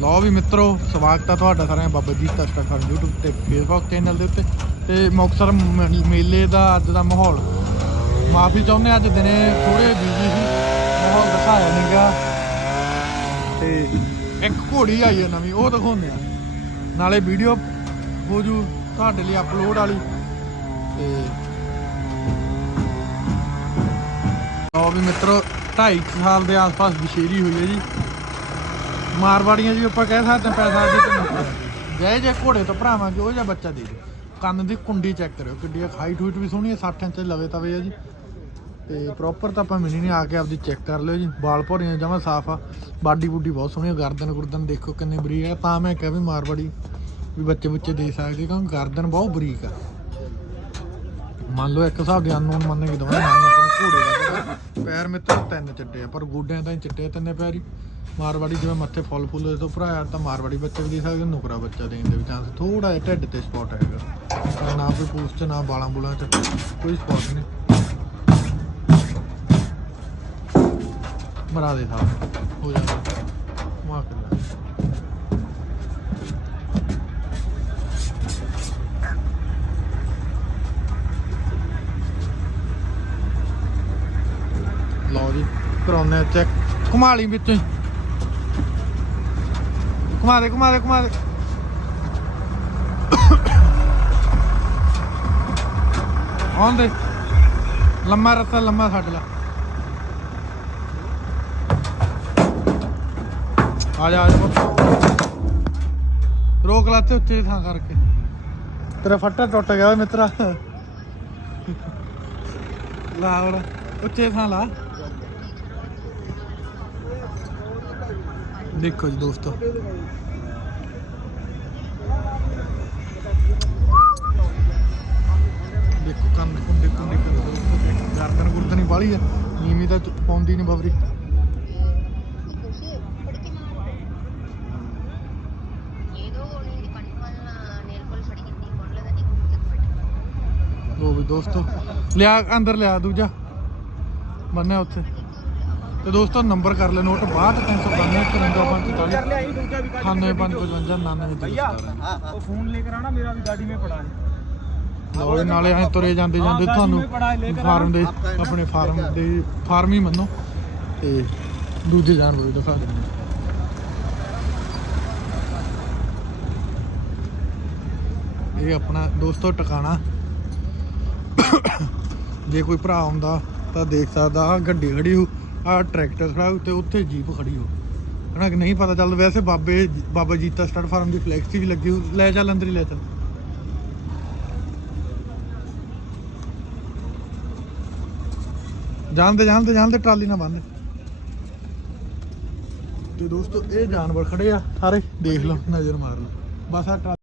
ਲਓ ਵੀ ਮਿੱਤਰੋ ਸਵਾਗਤ ਹੈ ਤੁਹਾਡਾ ਸਾਰਿਆਂ ਬਾਬਾ ਜੀ ਸਟਾਰ ਖਾਨ YouTube ਤੇ Facebook ਚੈਨਲ ਦੇ ਉੱਤੇ। ਤੇ ਮੁਕਤਸਰ ਮ- ਮੇਲੇ ਦਾ ਅੱਜ ਦਾ ਮਾਹੌਲ। ਮਾਫੀ ਚਾਹੁੰਦੇ ਹਾਂ, ਅੱਜ ਦਿਨੇ ਥੋੜੇ ਬਿਜ਼ੀ ਸੀ ਮਾਹੌਲ ਦਿਖਾਇਆ ਨਹੀਂਗਾ ਤੇ ਇੱਕ ਘੋੜੀ ਆਈ ਹੈ ਨਵੀਂ ਉਹ ਦਿਖਾਉਂਦੇ ਆ ਨਾਲੇ ਵੀਡੀਓ ਹੋ ਜੂ ਤੁਹਾਡੇ ਲਈ ਅਪਲੋਡ ਵਾਲੀ। ਤੇ ਲਓ ਵੀ ਮਿੱਤਰੋ 2.5 ਸਾਲ ਦੇ ਆਸ-ਪਾਸ ਵਿਸ਼ੇਰੀ ਹੋਈ ਹੈ ਜੀ। ਮਾਰਵਾੜੀਆਂ ਜੀ ਆਪਾਂ ਕਹਿ ਸਕਦੇ ਹਾਂ, ਪੈਸਾ ਦੇ ਤੇ ਮੁੱਕ ਜੈ ਜੇ ਘੋੜੇ ਤੋਂ ਭਰਾਵਾਂਗੇ ਉਹ ਜਿਹਾ ਬੱਚਾ ਦੇ ਦਿਓ। ਕੰਨ ਦੀ ਕੁੰਡੀ ਚੈੱਕ ਕਰਿਓ, ਕਿੱਡੀ ਹਾਈਟ ਹੂਟ ਵੀ ਸੋਹਣੀ ਹੈ 60 ਇੰਚ ਲਵੇ ਤਵੇ ਆ ਜੀ। ਤੇ ਪ੍ਰੋਪਰ ਤਾਂ ਆਪਾਂ ਮਿਲੀ ਨਹੀਂ ਆ ਕੇ ਆਪਦੀ ਚੈੱਕ ਕਰ ਲਿਓ ਜੀ। ਬਾਲ ਭੋਰੀਆਂ ਜਮਾ ਸਾਫ਼ ਆ। ਬਾਡੀ ਬੁੱਡੀ ਬਹੁਤ ਸੋਹਣੀ ਆ, ਗਰਦਨ ਗੁਰਦਨ ਦੇਖੋ ਕਿੰਨੇ ਬਰੀਕ ਆ। ਤਾਂ ਮੈਂ ਕਿਹਾ ਵੀ ਮਾਰਵਾੜੀ ਵੀ ਬੱਚੇ ਬੁੱਚੇ ਦੇ ਸਕਦੇ, ਕਿਉਂਕਿ ਗਰਦਨ ਬਹੁਤ ਬਰੀਕ ਆ। ਮੰਨ ਲਓ ਇੱਕ ਹਿਸਾਬ ਦੇ ਅਨਨੋਨ ਮੰਨੇ ਕਿ ਦਵਾਂ ਨਾ ਆਪਾਂ ਨੂੰ ਘੋੜੇ ਦਾ ਪੈਰ ਮਿੱਤਰ ਤਿੰਨ ਚਿੱਟੇ ਆ, ਪਰ ਗੋਡਿਆਂ ਤਾਂ ਚਿੱਟੇ ਤਿੰਨੇ ਪੈਰ ਹੀ। ਮਾਰਵਾੜੀ ਜਿਵੇਂ ਮੱਥੇ ਫੁੱਲ ਫੁੱਲ ਦੇ ਤੋਂ ਭਰਾਇਆ ਤਾਂ ਮਾਰਵਾੜੀ ਬੱਚੇ ਵੀ ਦੇ ਸਕਦੇ ਨੁਕਰਾ ਬੱਚਾ ਦੇਣ ਦੇ ਵੀ ਚਾਂਸ ਥੋੜਾ ਜਿਹਾ ਢਿੱਡ ਤੇ ਸਪੌਟ ਹੈਗਾ। ਨਾ ਕੋਈ ਪੂਛ ਚ, ਨਾ ਬਾਲਾਂ ਬੁਲਾਂ ਚ, ਕੋਈ ਸਪੌਟ ਨਹੀਂ। ਮਰਾ ਦੇ ਸਾਹਿਬ ਹੋ ਜਾਂਦਾ ਮਾਰ ਕੇ ਲੈ। ਲਓ ਜੀ ਕਰਾਉਨੇ ਚੈੱਕ ਘੁਮਾ ਲਈ ਵਿੱਚੋਂ ਘੁਮਾ ਦੇ ਘੁਮਾ ਦੇ ਘੁਮਾ ਦੇ। ਆਉਣ ਲੰਮਾ ਰਸਤਾ, ਲੰਮਾ ਛੱਡ ਲਾ। ਆ ਜਾ ਆ ਜਾ। ਰੋਕ ਲਾਤੇ ਉੱਤੇ ਥਾਂ ਕਰਕੇ। ਤੇਰਾ ਫੱਟਾ ਟੁੱਟ ਗਿਆ ਓਏ ਮਿੱਤਰਾ। ਲਾ ਹੁਣ, ਉੱਚੇ ਥਾਂ ਲਾ। देखो जी दोस्तों देखो कन घूमे घूमे गर्दन गुर्दन ही बाली है नीवी तो पाँदी नहीं बबरी दोस्तों लिया अंदर लिया दूजा बनया उ ਤੇ ਦੋਸਤੋ ਨੰਬਰ ਕਰ ਲੈ ਨੋਟ 62392 5545 9555 भैया वो फोन लेकर आना मेरा भी गाड़ी में पड़ा है ਲਓ ਜੀ, ਨਾਲੇ ਐ ਤੁਰੇ ਜਾਂਦੇ ਜਾਂਦੇ ਹਾਂ, ਤੁਹਾਨੂੰ ਗਾਡੀ ਮੇਂ ਪੜਾ ਹੈ, ਲੈ ਕੇ ਫਾਰਮ ਦੇ ਆਣਾ। ਆਪਣੇ ਫਾਰਮ ਦੇ ਫਾਰਮ ਹੀ ਮੰਨੋ ਤੇ ਦੂਜੇ ਜਾਨਵਰ ਵੀ ਦਿਖਾ ਦਿੰਦੇ ਇਹ ਆਪਣਾ ਦੋਸਤੋ ਟਿਕਾਣਾ ਜੇ ਕੋਈ ਭਰਾ ਆਉਂਦਾ ਤਾਂ ਦੇਖ ਸਕਦਾ ਆ ਗੱਡੀ ਖੜੀ ਹੋ ਆ ਟਰੈਕਟਰ ਖੜਾ ਹੋ ਉੱਥੇ ਜੀਪ ਖੜੀ ਹੋ। ਹਨਾ ਕਿ ਨਹੀਂ ਪਤਾ ਚੱਲਦਾ ਵੈਸੇ ਬਾਬੇ, ਬਾਬਾ ਜੀਤਾ ਸਟਾਰ ਫਾਰਮ ਦੀ ਫਲੈਕਸ ਵੀ ਲੱਗੀ ਹੋ ਲੈ ਚੱਲ ਅੰਦਰ ਹੀ ਲੈ ਚੱਲ। ਜਾਣਦੇ ਜਾਣਦੇ ਜਾਣਦੇ, ਟਰਾਲੀ ਨਾ ਬੰਨ ਤੇ ਦੋਸਤੋ, ਇਹ ਜਾਨਵਰ ਖੜੇ ਆ, ਸਾਰੇ ਦੇਖ ਲਓ, ਨਜ਼ਰ ਮਾਰ ਲਓ। ਬਸ ਆ